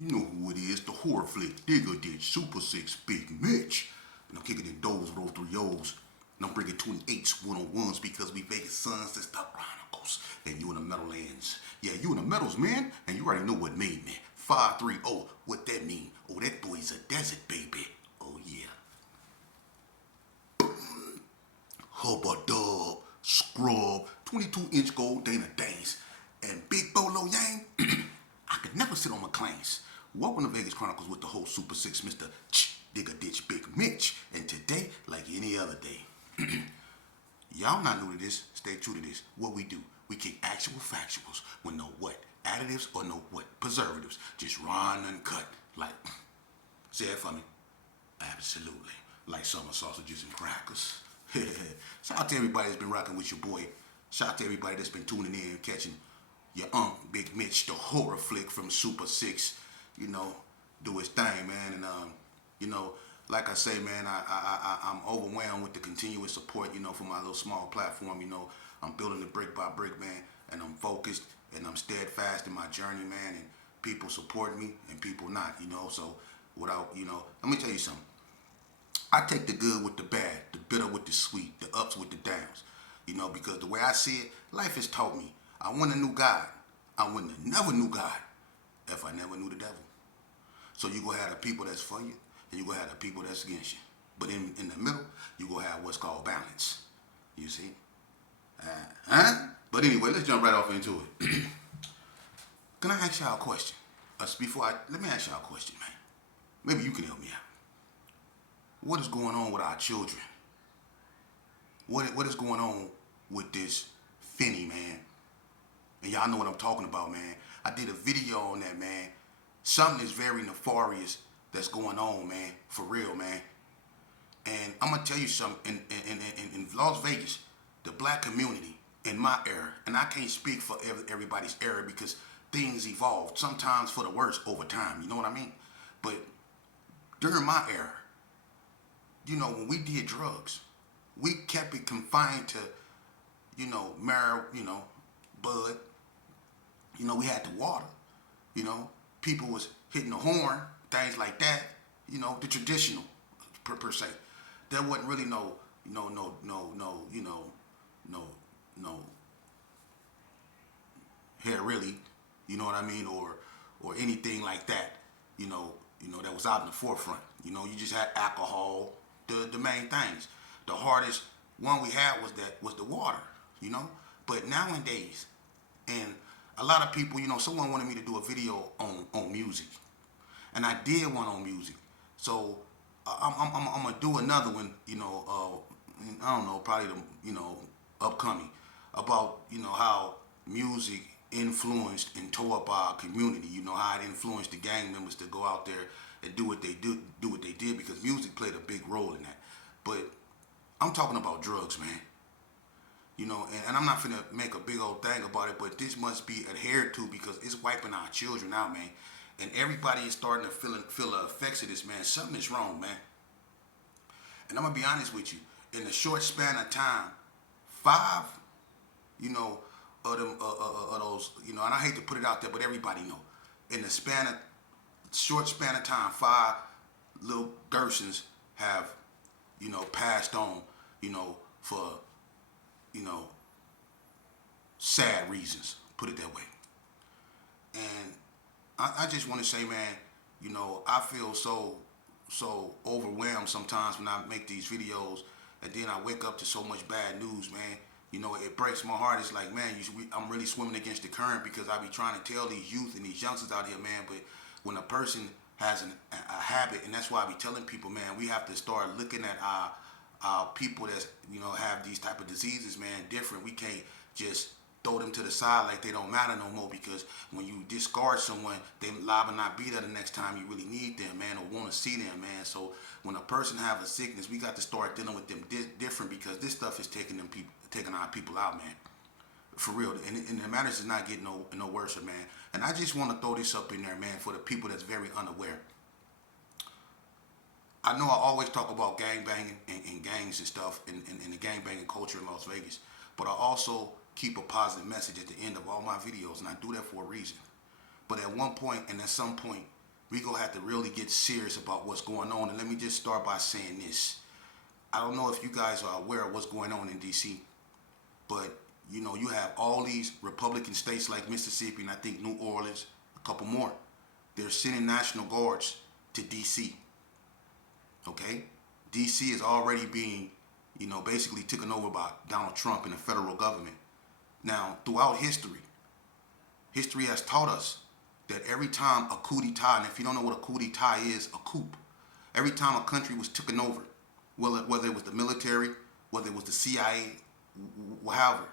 You know who it is, the horror flick, Digger Ditch, Super 6, Big Mitch. And I'm kicking in those, roll through yo's. And I'm bringing 28s, 101s because we Vegas sons, it's the Chronicles. And you in the Meadowlands. Yeah, you in the Meadows, man. And you already know what made me. 530, what that mean? Oh, that boy's a desert baby. Oh, yeah. Hubba Dub, Scrub, 22-inch gold Dana Danes, and Big Bolo Yang. I could never sit on my claims. Welcome to Vegas Chronicles with the whole Super 6, Mr. Digger Ditch Big Mitch. And today, like any other day, y'all not new to this, stay true to this. What we do, we kick actual factuals with no what? Additives or no what? Preservatives. Just raw and uncut. Like, say it for me. Absolutely. Like summer sausages and crackers. Shout out to everybody that's been rocking with your boy. Shout out to everybody that's been tuning in, catching your Big Mitch, the horror flick from Super 6. You know, do his thing, man. And, you know, like I say, man, I'm overwhelmed with the continuous support, you know, for my little small platform. You know, I'm building it brick by brick, man. And I'm focused and I'm steadfast in my journey, man. And people support me and people not, you know. So without, you know, let me tell you something. I take the good with the bad, the bitter with the sweet, the ups with the downs. You know, because the way I see it, life has taught me I wouldn't have knew God. I wouldn't have never knew God if I never knew the devil. So you gonna have the people that's for you, and you gonna have the people that's against you. But in the middle, you gonna have what's called balance. You see? But anyway, let's jump right off into it. Can I ask y'all a question? Let me ask y'all a question, man. Maybe you can help me out. What is going on with our children? What is going on with this Finney, man? And y'all know what I'm talking about, man. I did a video on that, man. Something is very nefarious that's going on, man. For real, man. And I'm going to tell you something. In Las Vegas, the black community in my era, and I can't speak for everybody's era because things evolved, sometimes for the worse over time. You know what I mean? But during my era, you know, when we did drugs, we kept it confined to, you know, bud. You know, we had the water. You know, people was hitting the horn, things like that. You know, the traditional per se. There wasn't really no hair really. You know what I mean, or anything like that. You know that was out in the forefront. You know, you just had alcohol, the main things. The hardest one we had was the water. You know, but nowadays, and a lot of people, you know, someone wanted me to do a video on music, and I did one on music. So I'm gonna do another one. You know, I don't know, probably upcoming about how music influenced and tore up our community. You know how it influenced the gang members to go out there and do what they did because music played a big role in that. But I'm talking about drugs, man. You know, and I'm not finna make a big old thing about it, but this must be adhered to because it's wiping our children out, man. And everybody is starting to feel the effects of this, man. Something is wrong, man. And I'm gonna be honest with you. In a short span of time, 5, of them, of those, and I hate to put it out there, but everybody know. In the short span of time, 5 little Gersons have, passed on, for sad reasons, put it that way. And I just want to say, man, I feel so overwhelmed sometimes when I make these videos, and then I wake up to so much bad news, man. It breaks my heart. It's like, man, I'm really swimming against the current because I be trying to tell these youth and these youngsters out here, man. But when a person has a habit, and that's why I be telling people, man, we have to start looking at our people that's have these type of diseases, man, different. We can't just throw them to the side like they don't matter no more because when you discard someone, they liable not be there the next time you really need them, man, or want to see them, man. So when a person have a sickness, we got to start dealing with them different because this stuff is taking our people out, man. For real. And the matters is not getting no worse, man. And I just want to throw this up in there, man, for the people that's very unaware. I know I always talk about gang banging and gangs and stuff and the gang banging culture in Las Vegas, but I also keep a positive message at the end of all my videos, and I do that for a reason. But at one point and at some point, we gonna have to really get serious about what's going on. And let me just start by saying this. I don't know if you guys are aware of what's going on in DC, but you have all these Republican states like Mississippi and I think New Orleans, a couple more. They're sending National Guards to DC. Okay? DC is already being, basically taken over by Donald Trump and the federal government. Now, throughout history has taught us that every time a coup d'etat, and if you don't know what a coup d'etat is, a coup, every time a country was taken over, whether it was the military, whether it was the CIA, however,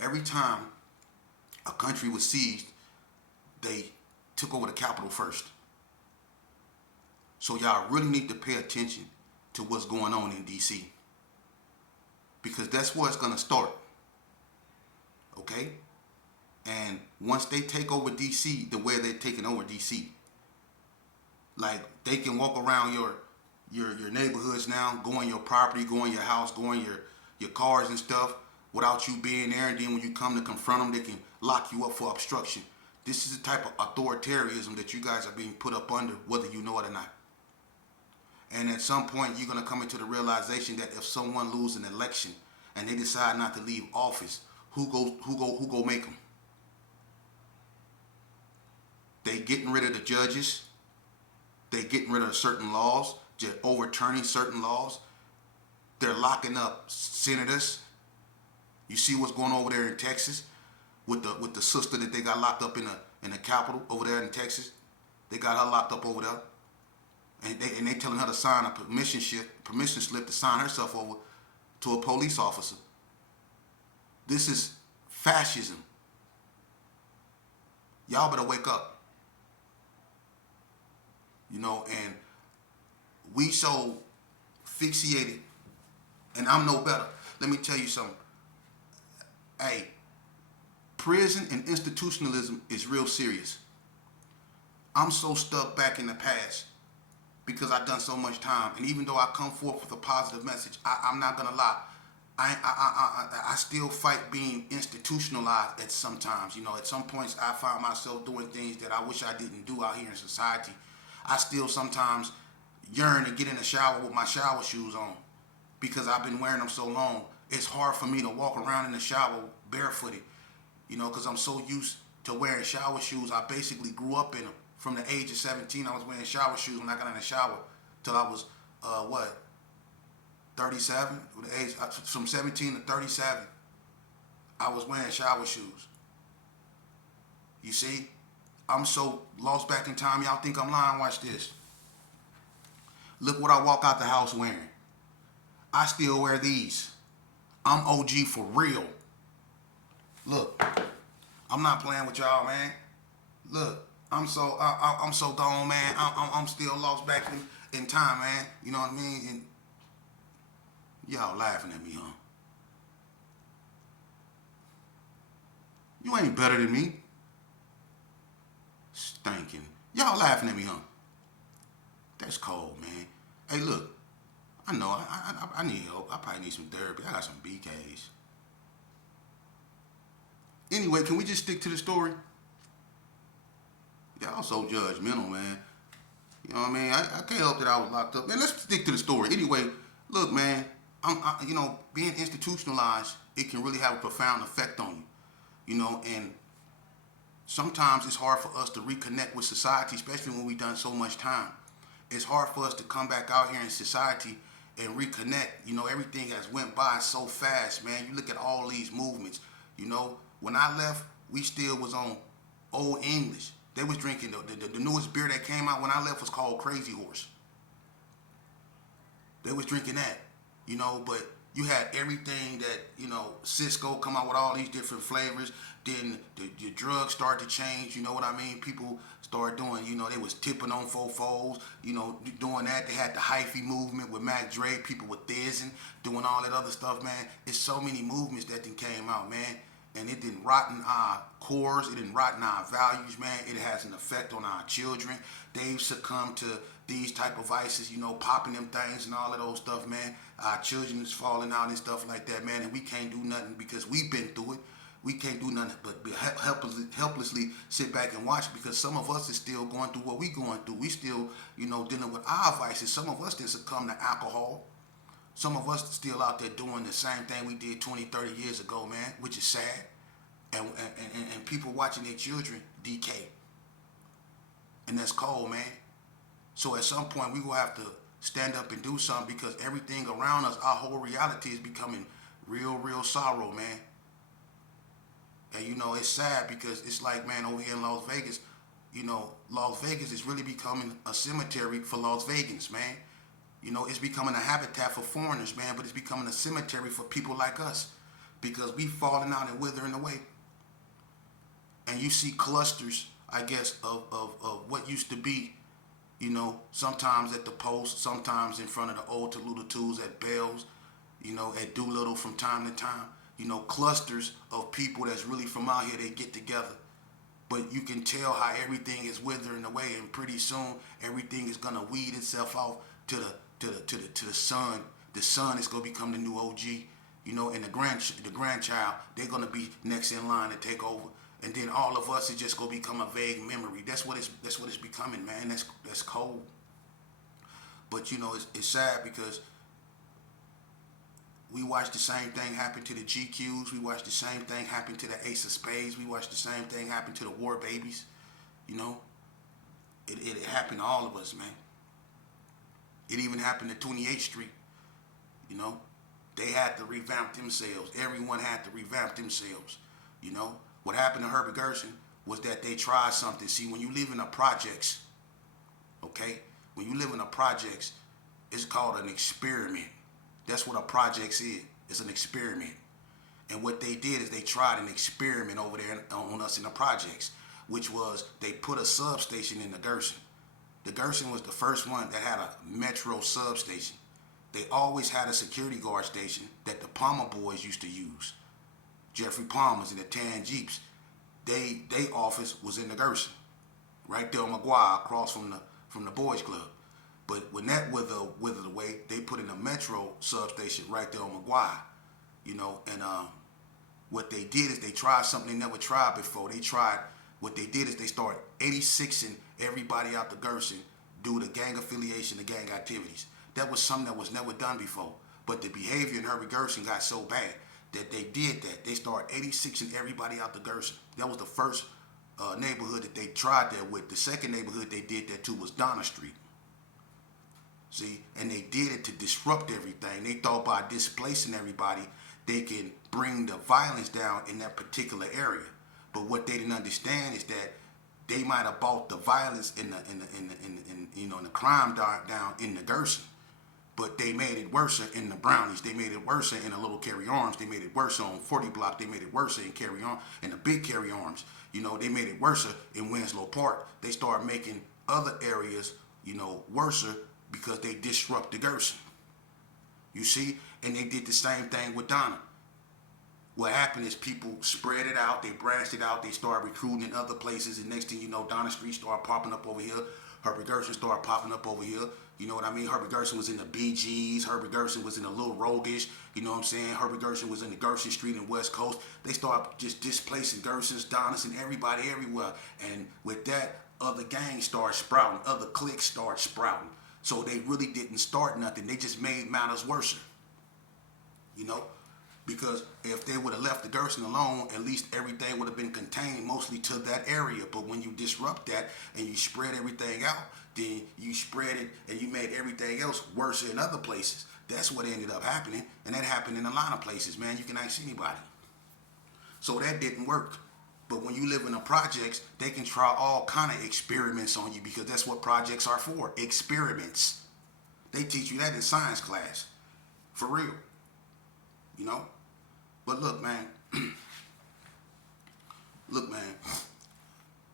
every time a country was seized, they took over the capital first. So y'all really need to pay attention to what's going on in DC, because that's where it's going to start. Okay? And once they take over DC the way they're taking over DC, like they can walk around your neighborhoods now, go in your property, go in your house, go in your cars and stuff without you being there. And then when you come to confront them, they can lock you up for obstruction. This is the type of authoritarianism that you guys are being put up under, whether you know it or not. And at some point, you're going to come into the realization that if someone loses an election and they decide not to leave office, who go make them? They getting rid of the judges. They getting rid of certain laws, just overturning certain laws. They're locking up senators. You see what's going on over there in Texas with the sister that they got locked up in the Capitol over there in Texas. They got her locked up over there, and they telling her to sign a permission slip to sign herself over to a police officer. This is fascism. Y'all better wake up. And we so fixated, and I'm no better. Let me tell you something. Hey, prison and institutionalism is real serious. I'm so stuck back in the past because I've done so much time. And even though I come forth with a positive message, I'm not going to lie. I still fight being institutionalized at sometimes. At some points I find myself doing things that I wish I didn't do out here in society. I still sometimes yearn to get in the shower with my shower shoes on because I've been wearing them so long. It's hard for me to walk around in the shower barefooted, because I'm so used to wearing shower shoes. I basically grew up in them. From the age of 17, I was wearing shower shoes when I got in the shower till I was, 37? From 17 to 37, I was wearing shower shoes. You see? I'm so lost back in time, y'all think I'm lying? Watch this. Look what I walk out the house wearing. I still wear these. I'm OG for real. Look, I'm not playing with y'all, man. Look, I'm so gone, man. I'm still lost back in time, man. You know what I mean? And y'all laughing at me, huh? You ain't better than me. Stinking. Y'all laughing at me, huh? That's cold, man. Hey, look. I know. I need help. I probably need some therapy. I got some BKs. Anyway, can we just stick to the story? Y'all so judgmental, man. You know what I mean? I can't help that I was locked up. Man, let's stick to the story. Anyway, look, man. Being institutionalized, it can really have a profound effect on you. And sometimes it's hard for us to reconnect with society, especially when we've done so much time. It's hard for us to come back out here in society and reconnect. Everything has went by so fast, man. You look at all these movements. When I left, we still was on Old English. They was drinking the newest beer that came out when I left was called Crazy Horse. They was drinking that, but you had everything that, Cisco come out with all these different flavors. Then the drugs start to change, you know what I mean? People started doing, they was tipping on fofos, doing that. They had the hyphy movement with Mac Dre, people with Thizzing, doing all that other stuff, man. It's so many movements that then came out, man. And it didn't rotten our cores, it didn't rotten our values, man. It has an effect on our children. They've succumbed to these type of vices, popping them things and all of those stuff, man. Our children is falling out and stuff like that, man. And we can't do nothing because we've been through it. we can't do nothing but be helplessly sit back and watch, because some of us is still going through what we going through. We still, dealing with our vices. Some of us didn't succumb to alcohol. Some of us still out there doing the same thing we did 20, 30 years ago, man, which is sad. And people watching their children decay. And that's cold, man. So at some point, we will have to stand up and do something, because everything around us, our whole reality is becoming real, real sorrow, man. And, it's sad, because it's like, man, over here in Las Vegas, Las Vegas is really becoming a cemetery for Las Vegans, man. It's becoming a habitat for foreigners, man, but it's becoming a cemetery for people like us, because we falling out and withering away. And you see clusters, I guess, of what used to be, sometimes at the post, sometimes in front of the old Toledo Tools, at Bell's, at Doolittle from time to time. Clusters of people that's really from out here, they get together. But you can tell how everything is withering away, and pretty soon everything is gonna weed itself off to the sun. The son is gonna become the new OG, and the grandchild, they're gonna be next in line to take over. And then all of us is just gonna become a vague memory. That's what it's becoming, man. That's cold. But it's sad, because we watch the same thing happen to the GQs. We watch the same thing happen to the Ace of Spades. We watch the same thing happen to the War Babies. It happened to all of us, man. It even happened to 28th Street. They had to revamp themselves. Everyone had to revamp themselves. What happened to Herbert Gershon was that they tried something. See, when you live in a projects, okay? When you live in a projects, it's called an experiment. That's what a projects is. It's an experiment. And what they did is they tried an experiment over there on us in the projects, which was they put a substation in the Gershon. The Gershon was the first one that had a metro substation. They always had a security guard station that the Palmer boys used to use. Jeffrey Palmer's in the tan Jeeps. They office was in the Gershon, right there on McGuire, across from the boys club. But when that withered away, they put in a metro substation right there on McGuire, and what they did is they tried something they never tried before. What they did is they started 86ing everybody out the Gershon due to gang affiliation, the gang activities. That was something that was never done before. But the behavior in Herbert Gershon got so bad that they did that. They started 86ing everybody out the Gershon. That was the first neighborhood that they tried that with. The second neighborhood they did that to was Donna Street. See, and they did it to disrupt everything. They thought by displacing everybody, they can bring the violence down in that particular area. But what they didn't understand is that they might have bought the violence in the crime down in the Gershon, but they made it worse in the Brownies. They made it worse in the Little Carry Arms. They made it worse on 40 Block. They made it worse in Carry On, in the Big Carry Arms. They made it worse in Winslow Park. They started making other areas, worse, because they disrupt the Gershon. You see? And they did the same thing with Donna. What happened is people spread it out, they branched it out, they started recruiting in other places, and next thing you know, Donna Street started popping up over here, Herbert Gershon started popping up over here. You know what I mean? Herbert Gershon was in the BGs, Herbert Gershon was in the Little Roguish, you know what I'm saying? Herbert Gershon was in the Gershon Street and West Coast. They started just displacing Gershons, Donnas, and everybody everywhere. And with that, other gangs started sprouting, other cliques started sprouting. So they really didn't start nothing. They just made matters worse. Because if they would have left the Gershon alone, at least everything would have been contained mostly to that area. But when you disrupt that and you spread everything out, then you spread it and you made everything else worse in other places. That's what ended up happening. And that happened in a lot of places, man. You can ask anybody. So that didn't work. But when you live in the projects, they can try all kind of experiments on you, because that's what projects are for. Experiments. They teach you that in science class. For real. But look, man.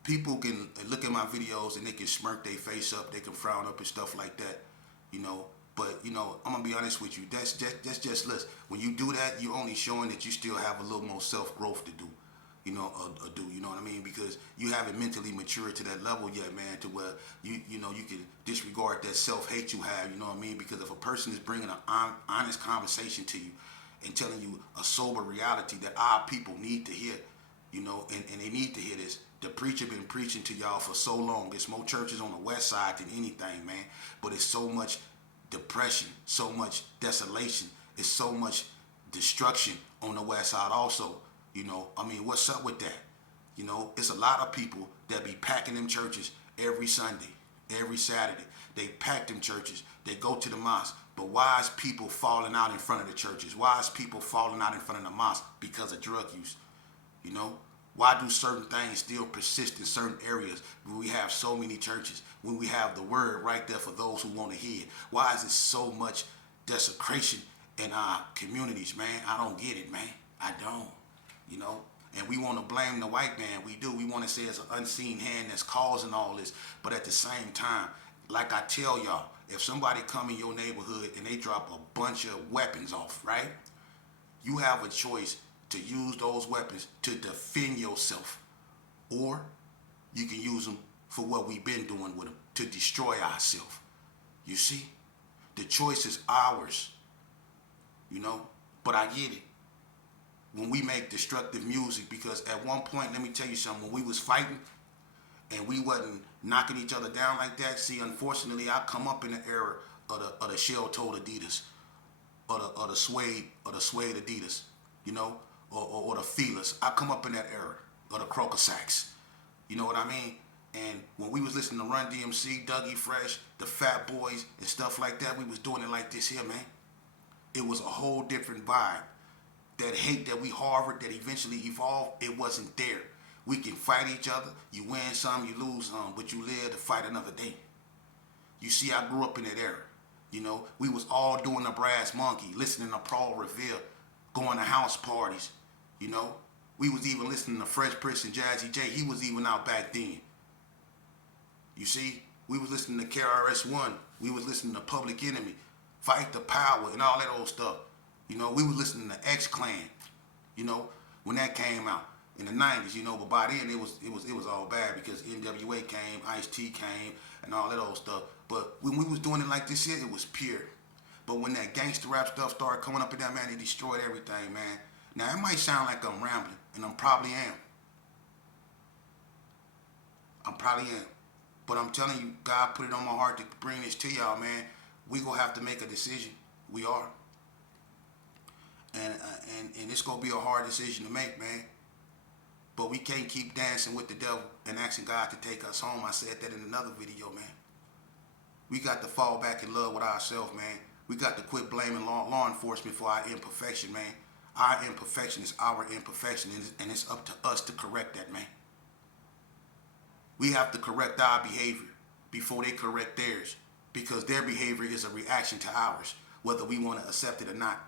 People can look at my videos and they can smirk their face up. They can frown up and stuff like that. But, I'm going to be honest with you. That's just, listen, when you do that, you're only showing that you still have a little more self-growth to do. You know what I mean? Because you haven't mentally matured to that level yet, man, to where you can disregard that self-hate you have, you know what I mean? Because if a person is bringing an honest conversation to you, and telling you a sober reality that our people need to hear, and they need to hear this. The preacher been preaching to y'all for so long. There's more churches on the west side than anything, man. But it's so much depression, so much desolation, it's so much destruction on the west side also. What's up with that? It's a lot of people that be packing them churches every Sunday, every Saturday. They pack them churches. They go to the mosque. But why is people falling out in front of the churches? Why is people falling out in front of the mosque? Because of drug use. Why do certain things still persist in certain areas when we have so many churches, when we have the word right there for those who want to hear? Why is there so much desecration in our communities, man? I don't get it, man. I don't. And we want to blame the white man. We do. We want to say it's an unseen hand that's causing all this. But at the same time, like I tell y'all, if somebody come in your neighborhood and they drop a bunch of weapons off, right? You have a choice to use those weapons to defend yourself. Or you can use them for what we've been doing with them, to destroy ourselves. You see? The choice is ours. But I get it. When we make destructive music, because at one point, let me tell you something, when we was fighting and we wasn't knocking each other down like that, see, unfortunately, I come up in the era of the shell-toed Adidas, or the suede Adidas, or the feelers. I come up in that era, or the croaker sacks. You know what I mean? And when we was listening to Run DMC, Dougie Fresh, the Fat Boys, and stuff like that, we was doing it like this here, man. It was a whole different vibe. That hate that we harbored that eventually evolved, it wasn't there. We can fight each other. You win some, you lose some, but you live to fight another day. You see, I grew up in that era. We was all doing the Brass Monkey, listening to Paul Revere, going to house parties. We was even listening to Fresh Prince and Jazzy J. He was even out back then. You see, we was listening to KRS-One. We was listening to Public Enemy, Fight the Power, and all that old stuff. We was listening to X-Clan, when that came out in the 90s, but by then it was all bad because NWA came, Ice-T came, and all that old stuff. But when we was doing it like this here, it was pure. But when that gangster rap stuff started coming up in that, man, it destroyed everything, man. Now, it might sound like I'm rambling, and I probably am. But I'm telling you, God put it on my heart to bring this to y'all, man. We gonna have to make a decision. We are. And it's gonna be a hard decision to make, man. But we can't keep dancing with the devil and asking God to take us home. I said that in another video, man. We got to fall back in love with ourselves, man. We got to quit blaming law enforcement for our imperfection, man. Our imperfection is our imperfection, and it's up to us to correct that, man. We have to correct our behavior before they correct theirs, because their behavior is a reaction to ours, whether we want to accept it or not.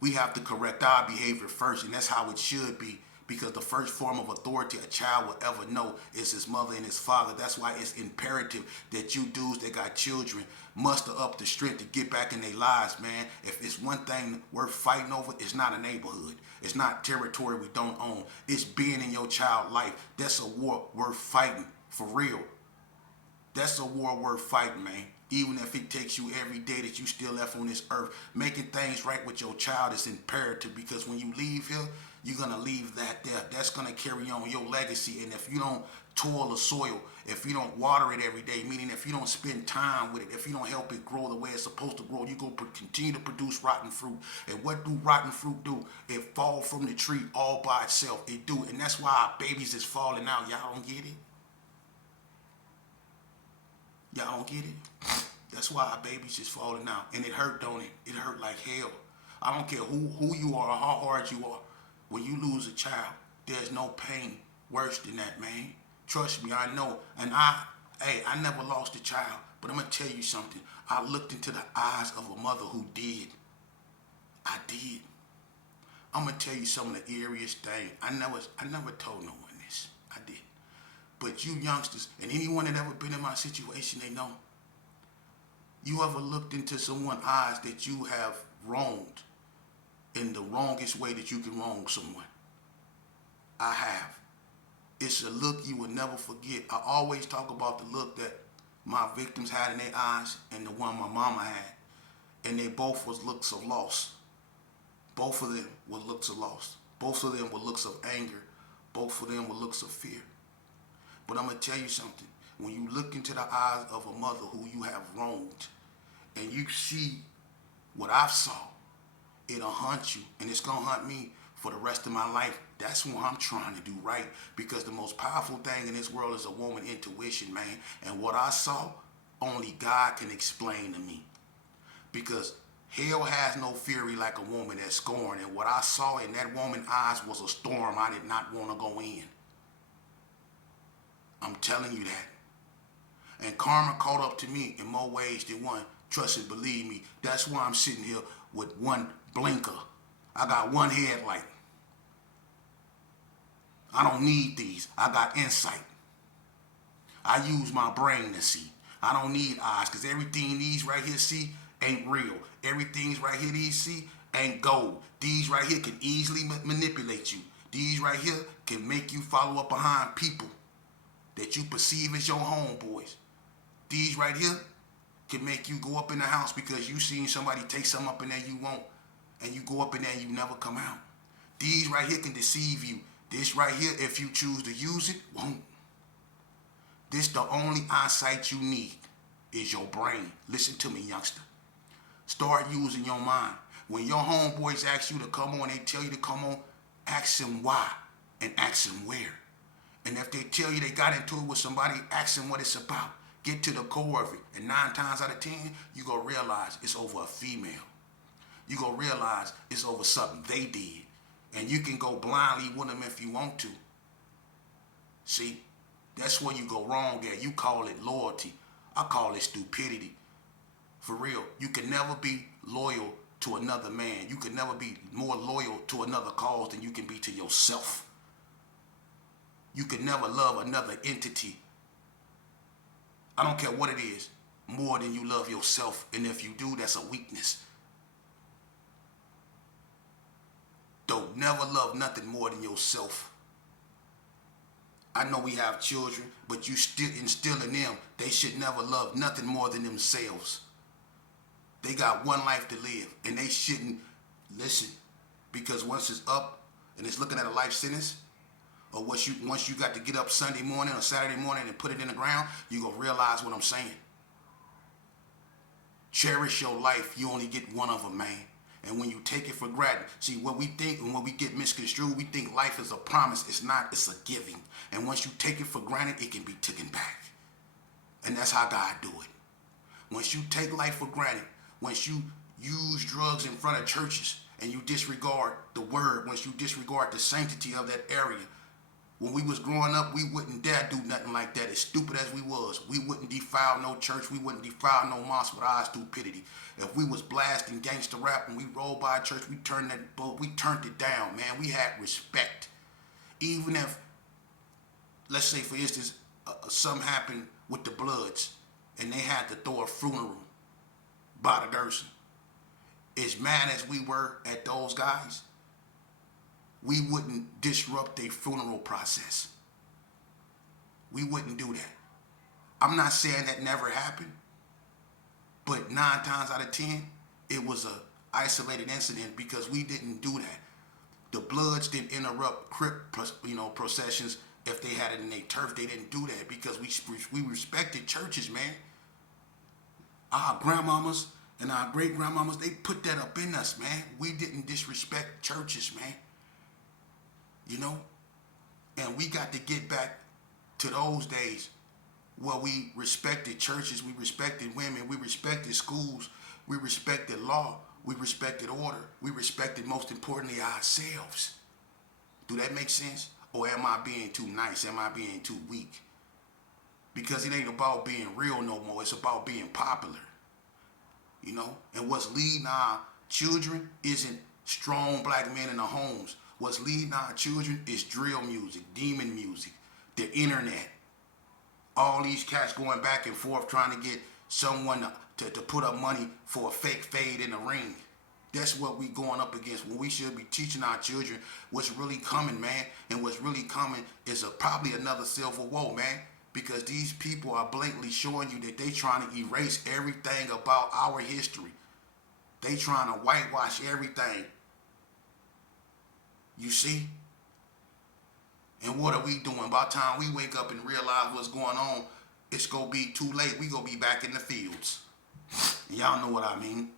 We have to correct our behavior first, and that's how it should be, because the first form of authority a child will ever know is his mother and his father. That's why it's imperative that you dudes that got children muster up the strength to get back in their lives, man. If it's one thing worth fighting over, it's not a neighborhood. It's not territory we don't own. It's being in your child's life. That's a war worth fighting, for real. That's a war worth fighting, man. Even if it takes you every day that you still left on this earth, making things right with your child is imperative, because when you leave here, you're going to leave that there. That's going to carry on your legacy. And if you don't toil the soil, if you don't water it every day, meaning if you don't spend time with it, if you don't help it grow the way it's supposed to grow, you're going to continue to produce rotten fruit. And what do rotten fruit do? It fall from the tree all by itself. It do. And that's why our babies is falling out. Y'all don't get it? Y'all don't get it? That's why our babies just falling out. And it hurt, don't it? It hurt like hell. I don't care who you are or how hard you are. When you lose a child, there's no pain worse than that, man. Trust me, I know. And I never lost a child. But I'm going to tell you something. I looked into the eyes of a mother who did. I did. I'm going to tell you some of the eeriest thing. I never told no one this. I did. But you youngsters, and anyone that ever been in my situation, they know. You ever looked into someone's eyes that you have wronged in the wrongest way that you can wrong someone? I have. It's a look you will never forget. I always talk about the look that my victims had in their eyes and the one my mama had. And they both was looks of loss. Both of them were looks of loss. Both of them were looks of anger. Both of them were looks of fear. But I'm going to tell you something. When you look into the eyes of a mother who you have wronged and you see what I've saw, it'll haunt you, and it's going to haunt me for the rest of my life. That's what I'm trying to do right, because the most powerful thing in this world is a woman intuition, man. And what I saw, only God can explain to me. Because hell has no fury like a woman that's scorned. And what I saw in that woman's eyes was a storm I did not want to go in. I'm telling you that. And karma caught up to me in more ways than one. Trust and believe me. That's why I'm sitting here with one blinker. I got one headlight. I don't need these. I got insight. I use my brain to see. I don't need eyes, because everything these right here see ain't real. Everything's right here these see ain't gold. These right here can easily manipulate you. These right here can make you follow up behind people that you perceive as your homeboys. These right here can make you go up in the house because you seen somebody take something up in there you want, and you go up in there and you never come out. These right here can deceive you. This right here, if you choose to use it, won't. This the only eyesight you need is your brain. Listen to me, youngster. Start using your mind. When your homeboys ask you to come on, they tell you to come on, ask them why and ask them where. And if they tell you they got into it with somebody, ask them what it's about. Get to the core of it. And 9 times out of 10, you gonna realize it's over a female. You gonna realize it's over something they did. And you can go blindly with them if you want to. See, that's where you go wrong at. You call it loyalty. I call it stupidity. For real, you can never be loyal to another man. You can never be more loyal to another cause than you can be to yourself. You can never love another entity, I don't care what it is, more than you love yourself. And if you do, that's a weakness. Don't never love nothing more than yourself. I know we have children, but you still instill in them, they should never love nothing more than themselves. They got one life to live, and they shouldn't listen, because once it's up and it's looking at a life sentence, or once you got to get up Sunday morning or Saturday morning and put it in the ground, you gonna realize what I'm saying. Cherish your life. You only get one of them, man. And when you take it for granted, see what we think and when we get misconstrued, we think life is a promise. It's not. It's a giving. And once you take it for granted, it can be taken back. And that's how God do it. Once you take life for granted, once you use drugs in front of churches and you disregard the word, once you disregard the sanctity of that area. When we was growing up, we wouldn't dare do nothing like that. As stupid as we was, we wouldn't defile no church. We wouldn't defile no mosque with our stupidity. If we was blasting gangster rap and we rolled by a church, we turned it down, man. We had respect. Even if, let's say for instance, something happened with the Bloods and they had to throw a funeral by the Gerson. As mad as we were at those guys, we wouldn't disrupt their funeral process. We wouldn't do that. I'm not saying that never happened, but 9 times out of 10, it was a isolated incident because we didn't do that. The Bloods didn't interrupt Crip, processions if they had it in their turf. They didn't do that because we respected churches, man. Our grandmamas and our great grandmamas, they put that up in us, man. We didn't disrespect churches, man. And we got to get back to those days where we respected churches, we respected women, we respected schools, we respected law, we respected order, we respected, most importantly, ourselves. Do that make sense? Or am I being too nice? Am I being too weak? Because it ain't about being real no more. It's about being popular. And what's leading our children isn't strong black men in the homes. What's leading our children is drill music, demon music, the internet. All these cats going back and forth trying to get someone to put up money for a fake fade in the ring. That's what we going up against when we should be teaching our children what's really coming, man. And what's really coming is probably another civil war, man. Because these people are blatantly showing you that they trying to erase everything about our history. They trying to whitewash everything. You see? And what are we doing? By the time we wake up and realize what's going on, it's going to be too late. We going to be back in the fields. And y'all know what I mean.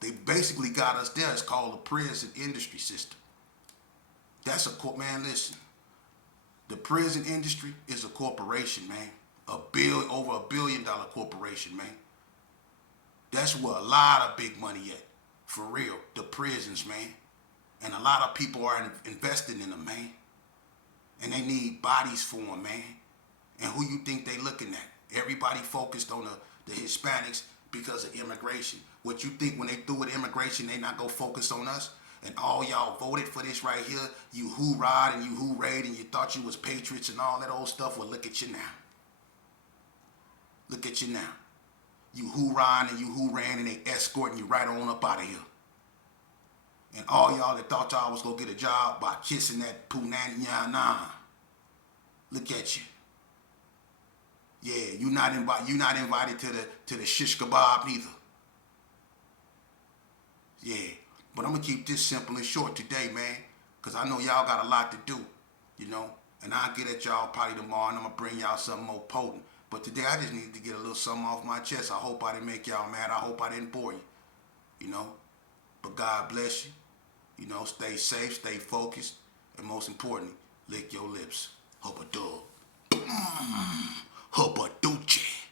They basically got us there. It's called the prison industry system. That's a, man, listen. The prison industry is a corporation, man. Over $1 billion corporation, man. That's where a lot of big money at. For real. The prisons, man. And a lot of people are investing in them, man. And they need bodies for them, man. And who you think they looking at? Everybody focused on the Hispanics because of immigration. What you think when they through with immigration, they not gonna focus on us? And all y'all voted for this right here. You hoorah'd and you hoorayed and you thought you was patriots and all that old stuff. Well, look at you now. Look at you now. You hoorahing and you hooraying and they escorting you right on up out of here. And all y'all that thought y'all was gonna get a job by kissing that punani, nah. Look at you. Yeah, you not invited to the shish kebab neither. Yeah, but I'm gonna keep this simple and short today, man, cause I know y'all got a lot to do, you know. And I'll get at y'all probably tomorrow, and I'm gonna bring y'all something more potent. But today I just needed to get a little something off my chest. I hope I didn't make y'all mad. I hope I didn't bore you, you know. But God bless you. You know, stay safe, stay focused, and most importantly, lick your lips. Hope a dog. Hope a doochie.